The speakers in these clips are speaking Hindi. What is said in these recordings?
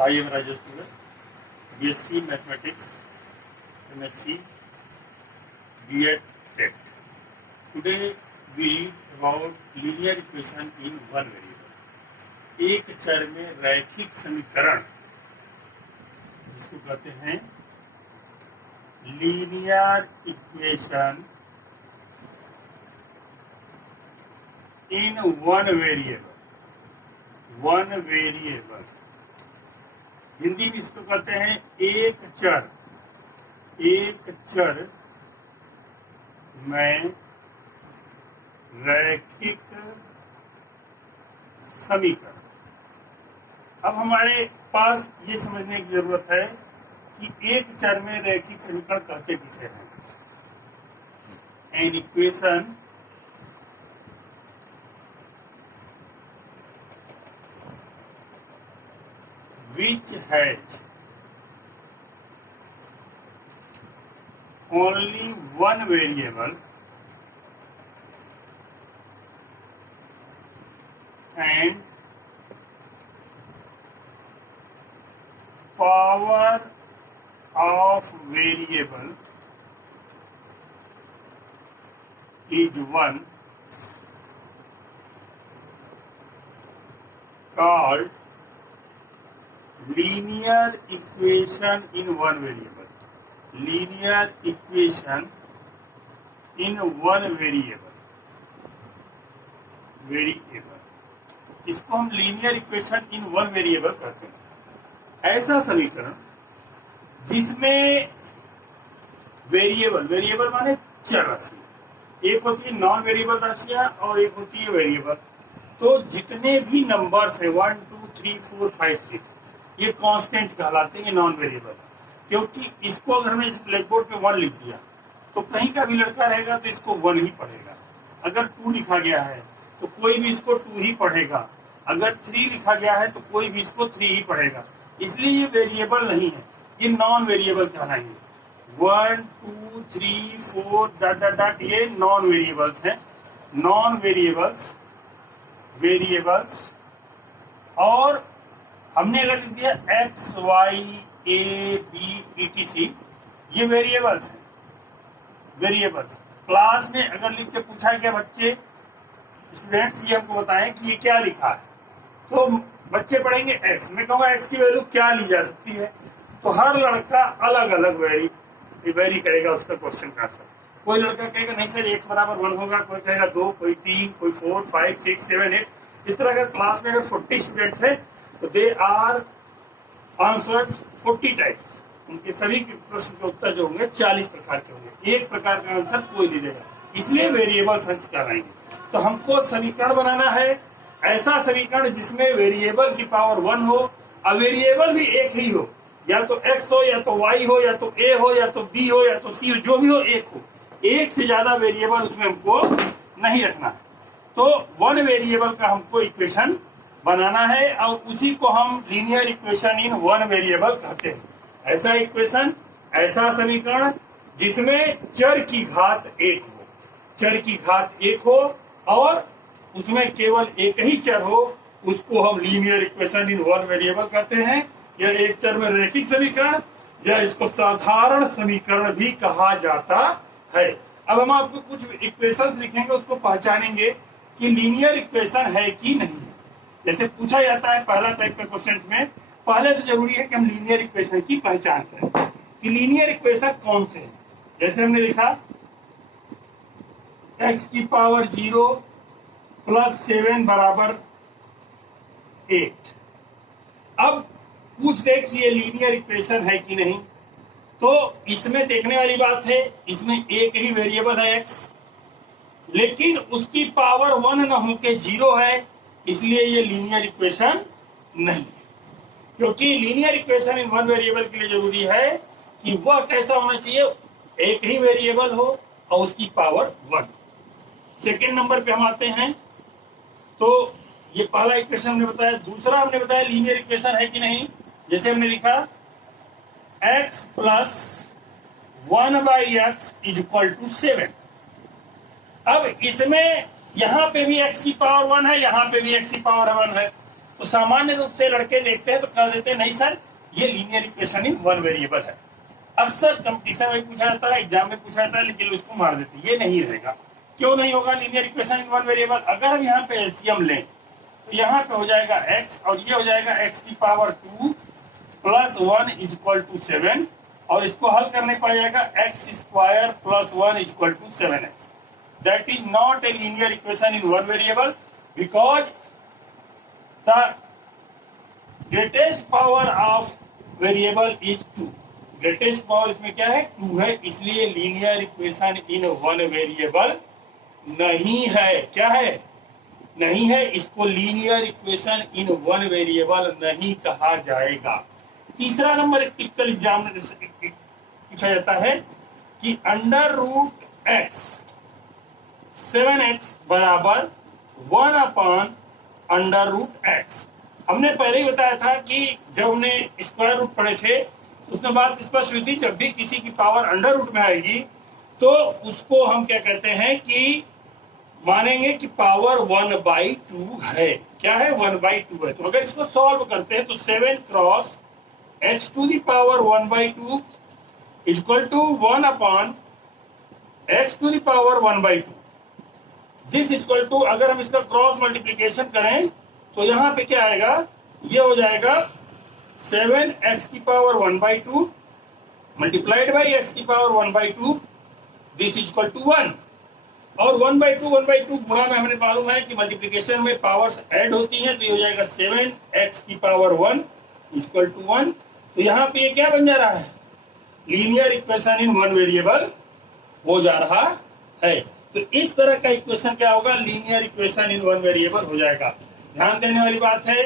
I am Rajesh Dugal, BSc Mathematics, MSc, B.Ed. Tech. Today we read about linear equation in one variable. एक चर में रैखिक समीकरण जिसको कहते हैं linear equation in one variable Hindi में इसको कहते हैं एक चर में रैखिक समीकरण। अब हमारे पास ये समझने की जरूरत है कि एक चर में रैखिक समीकरण कहते किसे हैं। An equation which has only one variable and power of variable is 1 called linear equation in one variable। linear equation in one variable इसको हम linear equation in one variable कहते हैं। ऐसा समीकरण जिसमें वेरिएबल माने चर राशि, एक होती है नॉन वेरिएबल राशियां और एक होती है वेरिएबल। तो जितने भी नंबर्स है 1 2 3 4 5 6 ये कांस्टेंट कहलाते हैं, नॉन वेरिएबल। क्योंकि इसको अगर हमने इस ब्लैक बोर्ड पे 1 लिख दिया तो कहीं का भी लड़का रहेगा तो इसको 1 ही पढ़ेगा। अगर 2 लिखा गया है तो कोई भी इसको 2 ही पढ़ेगा। अगर 3 लिखा गया है तो कोई भी इसको 3 ही पढ़ेगा। इसलिए ये वेरिएबल नहीं है, ये नॉन वेरिएबल कहलाएंगे। 1 2 3 4 डॉट ये नॉन वेरिएबल्स हैं। नॉन वेरिएबल्स और हमने अगर लिख दिया x, y, a, b, etc. ये वेरिएबल्स हैं। वेरिएबल्स क्लास में अगर लिख के पूछा गया बच्चे स्टूडेंट्स ये हमको बताएं कि ये क्या लिखा है, तो बच्चे पढ़ेंगे x। मैं कहूँगा x की वैल्यू क्या ली जा सकती है, तो हर लड़का अलग अलग वेरी करेगा उसका क्वेश्चन का आंसर। कोई लड़का कहेगा नहीं सर x बराबर 1 होगा, कोई कहेगा 2, कोई 3, कोई 4 5 6 7 8। इस तरह अगर क्लास में अगर 40 स्टूडेंट्स है तो दे आर आंसर्स 40 टाइप्स। उनके सभी प्रश्न के उत्तर जो होंगे 40 प्रकार के होंगे। एक प्रकार का आंसर कोई नहीं देगा, इसलिए वेरिएबल संच कहलाएंगे। तो हमको समीकरण बनाना है, ऐसा समीकरण जिसमें वेरिएबल की पावर 1 हो और वेरिएबल भी एक ही हो, या तो x हो या तो y हो या तो a हो या तो b हो या तो c हो, जो भी हो एक हो। एक से ज्यादा वेरिएबल उसमें हमको नहीं रखना है। तो वन वेरिएबल का हमको इक्वेशन बनाना है और उसी को हम linear equation in one variable कहते हैं। ऐसा इक्वेशन, ऐसा समीकरण जिसमें चर की घात 1 हो और उसमें केवल एक ही चर हो, उसको हम linear equation in one variable कहते हैं। यह एक चर में रैखिक समीकरण या इसको साधारण समीकरण भी कहा जाता है। अब हम आपको कुछ इक्वेशंस लिखेंगे, उसको पहचानेंगे कि लीनियर इक्वेशन है कि नहीं है। जैसे पूछा जाता है पहला टाइप के क्वेश्चंस में, पहले तो जरूरी है कि हम लीनियर इक्वेशन की पहचान करें कि लीनियर इक्वेशन कौन से है। जैसे हमने लिखा x की पावर 0 प्लस 7 बराबर 8। अब पूछ दे कि ये लीनियर इक्वेशन है कि नहीं, तो इसमें देखने वाली बात है, इसमें एक ही वेरिएबल है x, लेकिन उसकी पावर 1 न होके 0 है, इसलिए ये लीनियर इक्वेशन नहीं है। क्योंकि linear equation in one variable के लिए जरूरी है कि वह कैसा होना चाहिए, एक ही वेरिएबल हो और उसकी पावर 1। सेकेंड नंबर पे हम आते हैं, तो ये पहला इक्वेशन हमने बताया। दूसरा हमने बताया लीनियर इक्वेशन है कि नहीं। जैसे हमने लिखा x plus 1/x is equal to 7। अब इसमें यहां पे भी x की पावर 1 है, यहां पे भी x की पावर 1 है। तो सामान्य रूप से लड़के देखते हैं तो कह देते हैं नहीं सर ये linear equation in one variable है। अक्सर कंपटीशन में पूछा जाता है, एग्जाम में पूछा जाता है, लेकिन उसको मार देते हैं। ये नहीं रहेगा। क्यों नहीं होगा linear equation in one variable? अगर हम यहाँ पे एलसीएम लें तो यहाँ पे हो जाएगा x और ये हो जाएगा x की power 2 plus 1 is equal to 7 और इसको हल करने पर जाएगा x square plus 1 is equal to 7x। That is not a linear equation in one variable because the greatest power of variable is 2। Greatest power इसमें क्या है? 2 है, इसलिए linear equation in one variable नहीं है। क्या है? नहीं है। इसको linear equation in one variable नहीं कहा जाएगा। तीसरा नंबर एक टिपिकल एग्जाम में पूछा जाता है कि अंडर रूट एक्स 7x बराबर 1 अपॉन अंडर रूट एक्स। हमने पहले ही बताया था कि जब हमने स्क्वायर रूट पढ़े थे तो उसमें बात स्पष्ट हुई थी, जब भी किसी की पावर अंडर रूट में आएगी तो उसको हम क्या कहते हैं कि मानेंगे कि पावर 1/2 है। क्या है? 1/2 है। तो अगर इसको सॉल्व करते हैं तो 7 cross x to the power 1/2 equal to 1 upon x to the power 1/2। This equal to, अगर हम इसका क्रॉस मल्टीप्लीकेशन करें तो यहाँ पे क्या आएगा? ये हो जाएगा 7x की पावर 1/2 मल्टीप्लाइड बाई x की पावर 1/2। दिस इक्वल टू 1 और 1/2 गुणा में हमें मालूम है कि मल्टीप्लिकेशन में पावर्स ऐड होती हैं, तो ये हो जाएगा 7x की पावर 1 इक्वल टू 1। तो यहाँ पे ये क्या बन जा रहा है? Linear equation in one variable हो जा रहा है। तो इस तरह का इक्वेशन क्या होगा? Linear equation in one variable हो जाएगा। ध्यान देने वाली बात है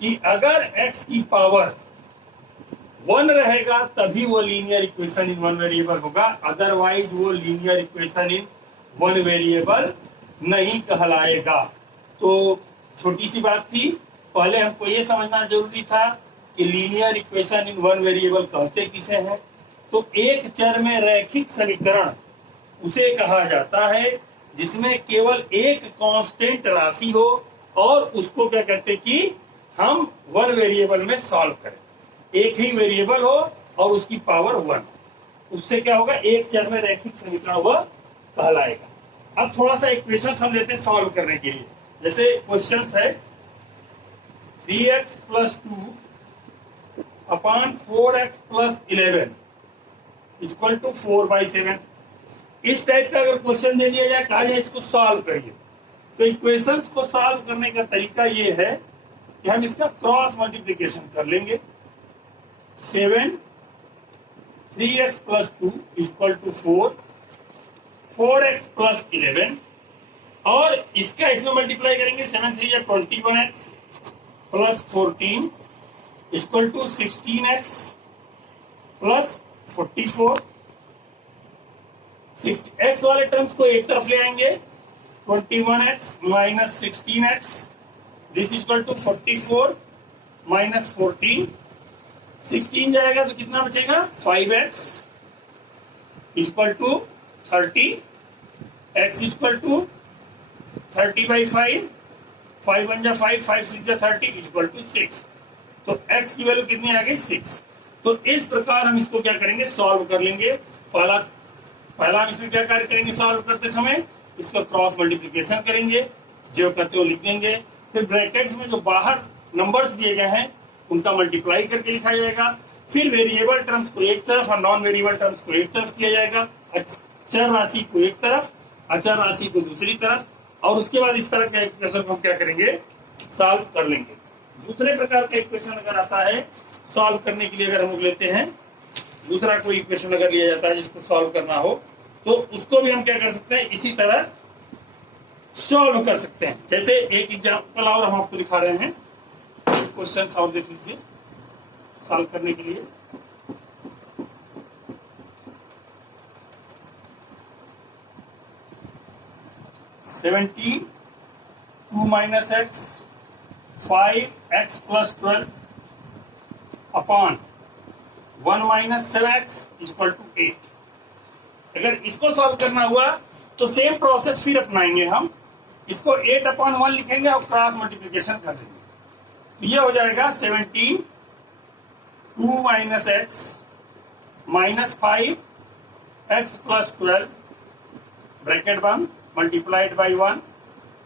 कि अगर x की पावर 1 रहेगा तभी वो linear equation in one variable होगा, अदरवाइज वो linear equation in one variable नहीं कहलाएगा। तो छोटी सी बात थी, पहले हमको ये समझना जरूरी था कि linear equation in one variable कहते किसे हैं। तो एक चर में रैखिक समीकरण उसे कहा जाता है जिसमें केवल एक कांस्टेंट राशि हो और उसको क्या कहते हैं कि हम वन वेरिएबल में सॉल्व करें। एक ही वेरिएबल हो और उसकी पावर 1, उससे क्या होगा? एक चर में रैखिक समीकरण वह कहलाएगा। अब थोड़ा सा इक्वेशन हम लेते हैं सॉल्व करने के लिए। जैसे क्वेश्चन है 3x plus 2 upon 4x plus 11 equal to 4/7। इस टाइप का अगर क्वेश्चन दे दिया जाए, कहा जाए इसको सॉल्व करिए, तो इक्वेशंस को सॉल्व करने का तरीका ये है कि हम इसका क्रॉस मल्टीप्लिकेशन कर लेंगे। 7 3x plus 2 equal to 4x plus 11 और इसका इसमें मल्टीप्लाई करेंगे। 7 3 या 21x plus 14 equal to 16x plus 44। x वाले टर्म्स को एक तरफ ले आएंगे, 21x minus 16x this equal to 44 minus 14। 16 जाएगा तो कितना बचेगा? 5x equal to 30, x equal to 30/5, 5 1 जा 5, 5 6 जा 30 इक्वल टू 6। तो x की वैल्यू कितनी आ गई? 6। तो इस प्रकार हम इसको क्या करेंगे? सॉल्व कर लेंगे। पहला हम इसमें क्या कार्य करेंगे? सॉल्व करते समय इसका क्रॉस मल्टीप्लिकेशन करेंगे, जो करते हो लिख देंगे। फिर ब्रैकेट्स में जो बाहर नंबर्स दिए गए हैं उनका मल्टीप्लाई करके लिखा जाएगा। फिर वेरिएबल टर्म्स को एक तरफ और नॉन वेरिएबल टर्म्स को एक तरफ किया जाएगा, चर राशि को एक तरफ, अचर राशि को दूसरी तरफ, और उसके बाद इस तरह के इक्वेशन को हम क्या करेंगे? सॉल्व कर लेंगे। दूसरे प्रकार का इक्वेशन अगर आता है सॉल्व करने के लिए, अगर हम लेते हैं दूसरा कोई इक्वेशन अगर लिया जाता है जिसको सॉल्व करना हो, तो उसको भी हम क्या कर सकते हैं? इसी तरह सॉल्व कर सकते हैं। जैसे एक एग्जांपल और हम आपको दिखा रहे हैं, क्वेश्चन और देख लीजिए सॉल्व करने के लिए। Seventy 2 minus X 5x plus 12 upon 1 minus 7x equal to 8। अगर इसको सॉल्व करना हुआ तो सेम प्रोसेस फिर अपनाएंगे हम। इसको 8/1 लिखेंगे और क्रॉस मल्टीप्लिकेशन कर देंगे। तो ये हो जाएगा 17 2 minus x minus 5 x plus 12 bracket बंद multiplied by 1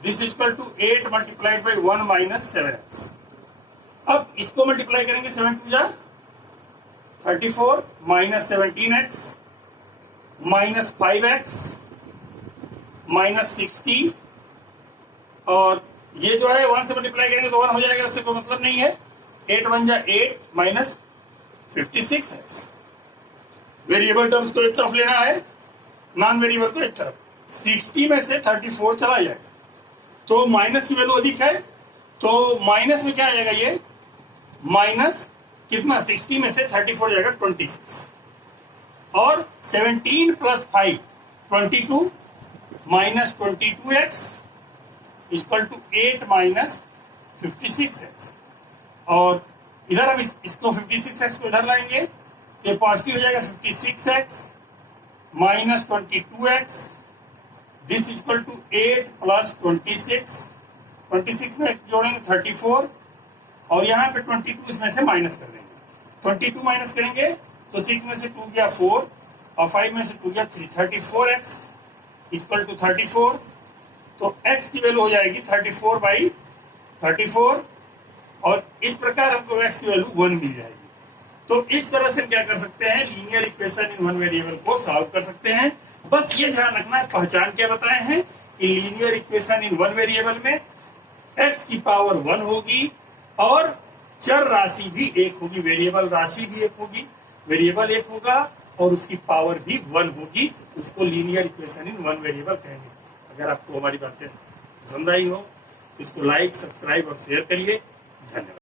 this is equal to 8 multiplied by 1 minus 7x। अब इसको मल्टीप्लाई करेंगे 7 टू जा 34 minus 17x minus 5x minus 60 और ये जो है 1 से मल्टीप्लाई करेंगे तो 1 हो जाएगा, उससे कोई मतलब नहीं है। 8 1 जा 8 माइनस 56x। वेरिएबल टर्म्स को एक तरफ लेना है, नॉन वेरिएबल को एक तरफ। 60 में से 34 चला जाएगा तो माइनस की वैल्यू अधिक है, तो माइनस में क्या आ जाएगा, ये माइनस कितना 60 में से 34 जाएगा 26 और 17 plus 5 22 minus 22x equal to 8 minus 56x। और इधर हम इसको 56x को इधर लाएंगे तो ये पॉजिटिव हो जाएगा 56x minus 22x this equal to 8 plus 26 में जोड़ेंगे 34 और यहाँ पे 22 इसमें से माइनस कर देंगे। 22 माइनस करेंगे तो 6 में से 2 गया 4 और 5 में से 2 गया 3 34x इक्वल टू 34। तो x की वैल्यू हो जाएगी 34 बाई 34 और इस प्रकार हमको x की वैल्यू 1 मिल जाएगी। तो इस तरह से क्या कर सकते हैं, linear equation in one variable को सॉल्व कर सकते हैं। बस ये ध्यान रखना है, पहचान क्या बताए हैं कि linear equation in one variable में x की पावर 1 होगी और चर राशि भी एक होगी, वेरिएबल राशि भी एक होगी, वेरिएबल एक होगा और उसकी पावर भी 1 होगी। उसको linear equation in one variable कहेंगे। अगर आपको हमारी बातें पसंद आई हो तो इसको लाइक, सब्सक्राइब और शेयर करिए। धन्यवाद।